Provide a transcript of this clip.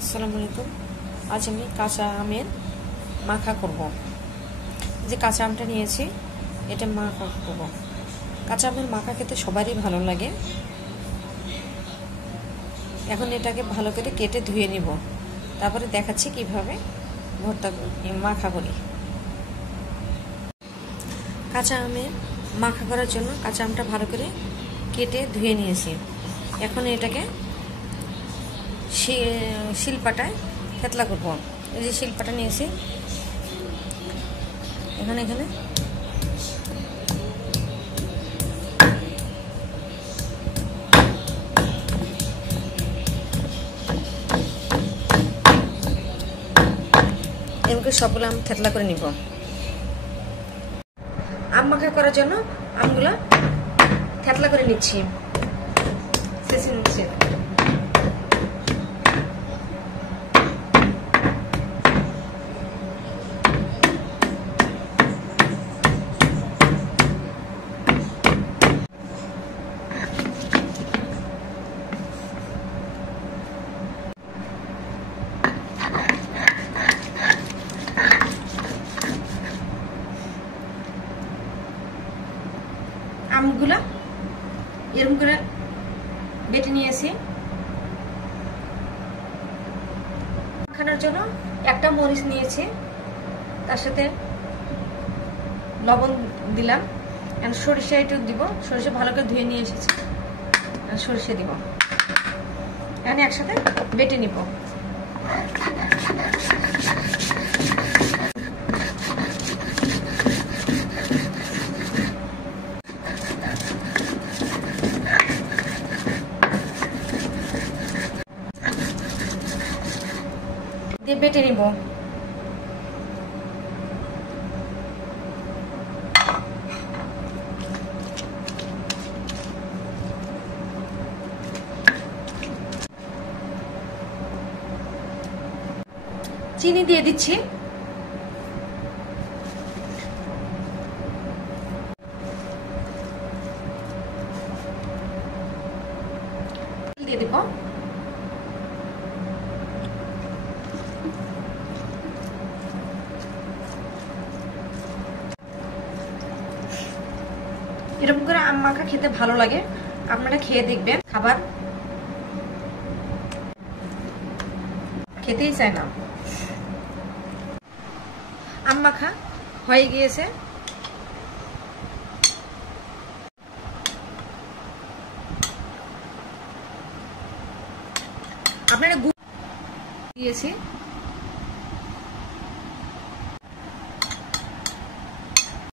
আসসালামু আলাইকুম। আজ আমি কাঁচা আমের মাখা করব। যে কাঁচা আমটা নিয়েছি এটা মাখা করব। কাঁচা আমের মাখা খেতে সবারই ভালো লাগে। এখন এটাকে ভালো করে কেটে ধুয়ে নিব, তারপরে দেখাচ্ছি কিভাবে ভর্তা মাখা করি। কাঁচা আমের মাখা করার জন্য কাঁচা আমটা ভালো করে কেটে ধুয়ে নিয়েছি। এখন এটাকে শিলপাটায় থেতলা করব। এই যে শিলপাটা নিয়েছি, এখানে এমনকি সবগুলো আম থেতলা করে নিব। আম মাখা করার জন্য আমগুলো থেতলা করে নিচ্ছি। আমগুলা এরকম করে বেটে নিয়েছি। মাখানোর জন্য একটা মরিচ নিয়েছি, তার সাথে লবণ দিলাম। সরিষা একটু দিব, সরিষা ভালো করে ধুয়ে নিয়ে এসেছি, সরিষা দিব। এখানে একসাথে বেটে নিব। বেটে নিব। চিনি দিয়ে দিচ্ছি। দিয়ে দিব। এরকম করে আম মাখা খেতে ভালো লাগে, আপনারা খেয়ে দেখবেন। খাবার খেতেই চায় না। আম মাখা হয়ে গিয়েছে। আপনারা গুড় দিয়েছি।